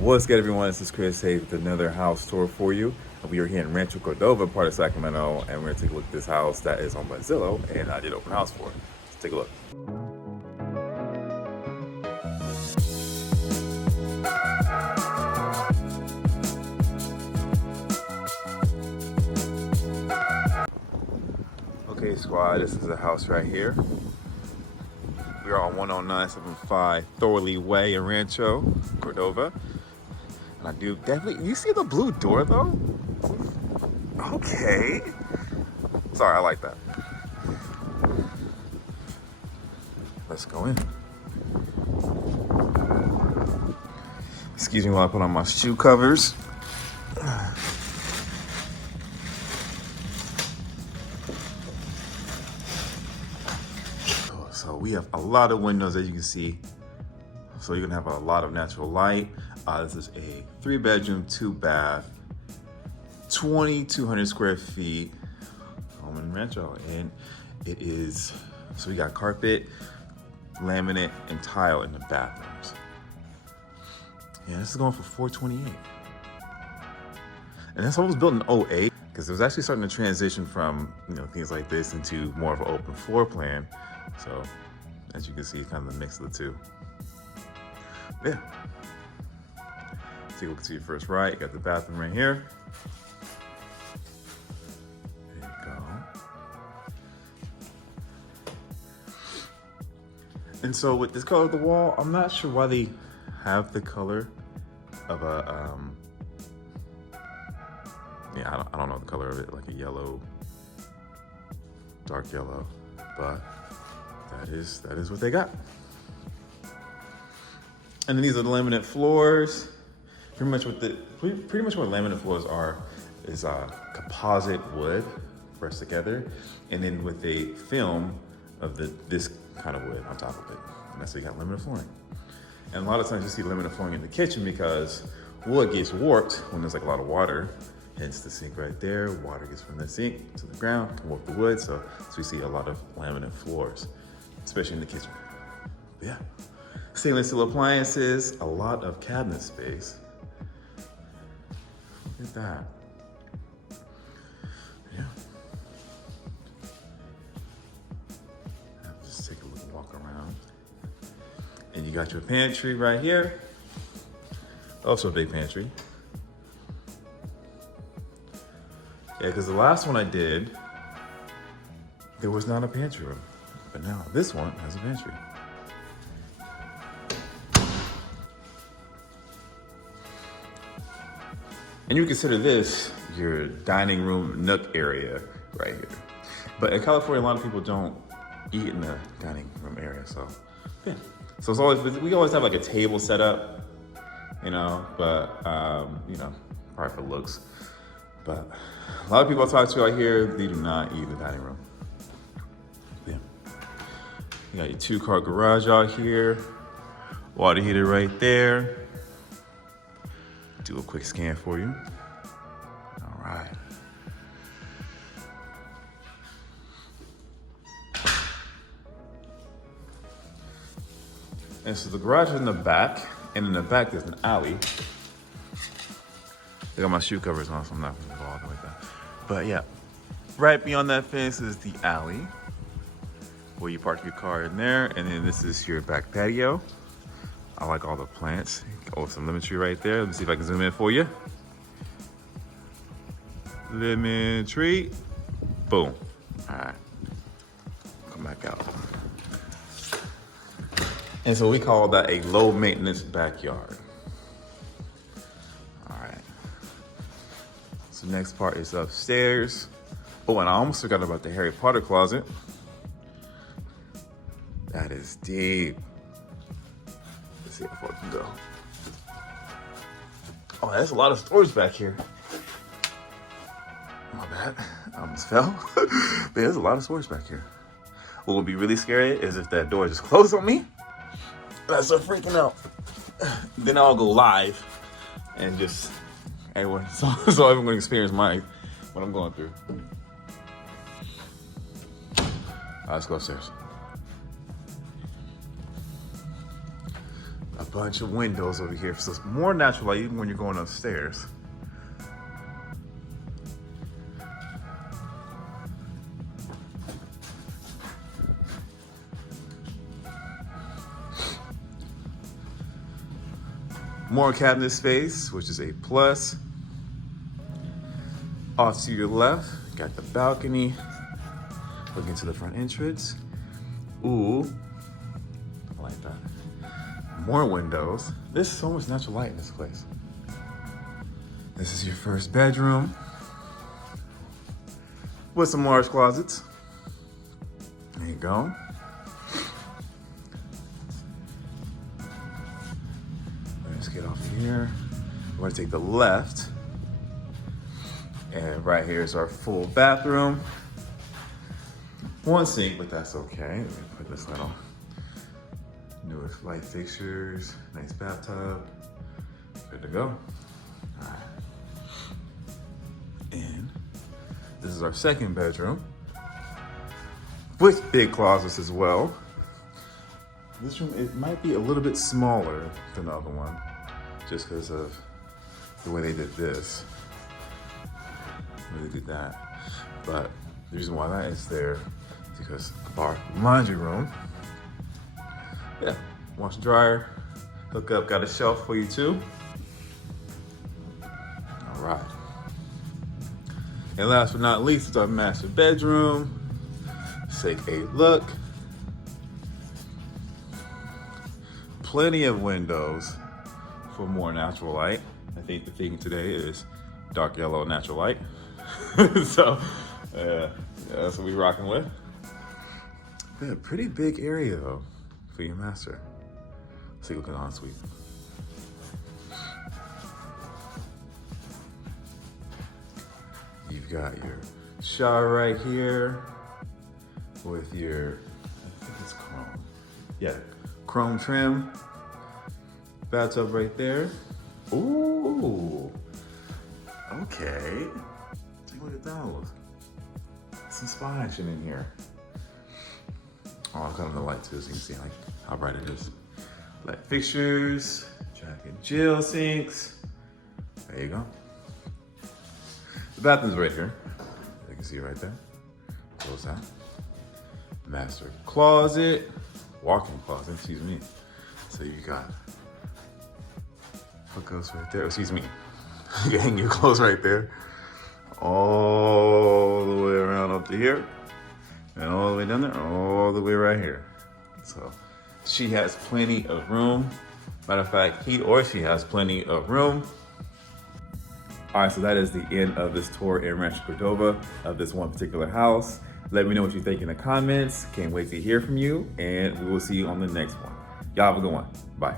What's good, everyone? This is Chris Haith with another house tour for you. We are here in Rancho Cordova, part of Sacramento, and we're going to take a look at this house that is owned by Zillow, and I did open house for it. Let's take a look. Okay, squad, this is the house right here. We are on 10975 Thorley Way in Rancho Cordova. And I do definitely, you see the blue door though? Okay. Sorry, I like that. Let's go in. Excuse me while I put on my shoe covers. So we have a lot of windows, as you can see. So you're gonna have a lot of natural light. This is a 3-bedroom, 2-bath, 2,200 square feet home in Rancho. And it is, so we got carpet, laminate, and tile in the bathrooms. Yeah, this is going for $428. And this home was built in 08, because it was actually starting to transition from, things like this into more of an open floor plan. So as you can see, kind of the mix of the two. Yeah. Take a look to your first right. You got the bathroom right here. There you go. And so with this color of the wall, I'm not sure why they have the color of a, I don't know the color of it, like a yellow, dark yellow, but that is what they got. And then these are the laminate floors. Pretty much what laminate floors are is composite wood pressed together, and then with a film of this kind of wood on top of it. And that's how you got laminate flooring. And a lot of times you see laminate flooring in the kitchen because wood gets warped when there's like a lot of water. Hence the sink right there. Water gets from the sink to the ground, can warp the wood. So we see a lot of laminate floors, especially in the kitchen. But yeah. Stainless steel appliances, a lot of cabinet space. Look at that. Yeah. Just take a look and walk around. And you got your pantry right here. Also a big pantry. Yeah, because the last one I did, there was not a pantry room. But now this one has a pantry. And you consider this your dining room nook area right here. But in California, a lot of people don't eat in the dining room area, so yeah. So we always have like a table set up, but probably for looks. But a lot of people I talk to out here, they do not eat in the dining room. Yeah. You got your 2-car garage out here, water heater right there. Do a quick scan for you. All right. And so the garage is in the back, and in the back there's an alley. I got my shoe covers on, so I'm not gonna go all the way down. But yeah, right beyond that fence is the alley where you park your car in there, and then this is your back patio. I like all the plants. Oh, some lemon tree right there. Let me see if I can zoom in for you. Lemon tree. Boom. All right. Come back out. And so we call that a low maintenance backyard. All right. So next part is upstairs. Oh, and I almost forgot about the Harry Potter closet. That is deep. Let's see how far it can go. Oh, there's a lot of storage back here. My bad, I almost fell. But there's a lot of storage back here. What would be really scary is if that door just closed on me. And I start freaking out. Then I'll go live and just everyone, so everyone can experience what I'm going through. All right, let's go upstairs. bunch of windows over here, so it's more natural light even when you're going upstairs. More cabinet space, which is a plus. Off to your left, got the balcony. Looking to the front entrance. Ooh, I like that. More windows. There's so much natural light in this place. This is your first bedroom with some large closets. There you go. Let's get off here. We're gonna take the left. And right here is our full bathroom. One sink, but that's okay. Let me put this little newest light fixtures, nice bathtub. Good to go. All right. And this is our second bedroom with big closets as well. This room, it might be a little bit smaller than the other one just because of the way they did this. They did that. But the reason why that is there is because of our laundry room. Yeah, wash and dryer, hook up, got a shelf for you too. All right. And last but not least is our master bedroom. Let's take a look. Plenty of windows for more natural light. I think the theme today is dark yellow natural light. So, that's what we're rocking with. Yeah, pretty big area though for your master. Let's take a look at the ensuite. You've got your shower right here with your, I think it's chrome. Yeah, chrome trim. Bathtub right there. Ooh, okay. Take a look at those. Some spy action in here. Oh, I've got on the light too, so you can see how bright it is. Light fixtures, Jack and Jill sinks. There you go. The bathroom's right here. You can see it right there. Close that. Master closet, walk-in closet, excuse me. So you got hookups right there, excuse me. You can hang your clothes right there. All the way around up to here. And all the way down there, all the way right here. So she has plenty of room. Matter of fact, he or she has plenty of room. All right, so that is the end of this tour in Rancho Cordova of this one particular house. Let me know what you think in the comments. Can't wait to hear from you, and we will see you on the next one. Y'all have a good one. Bye.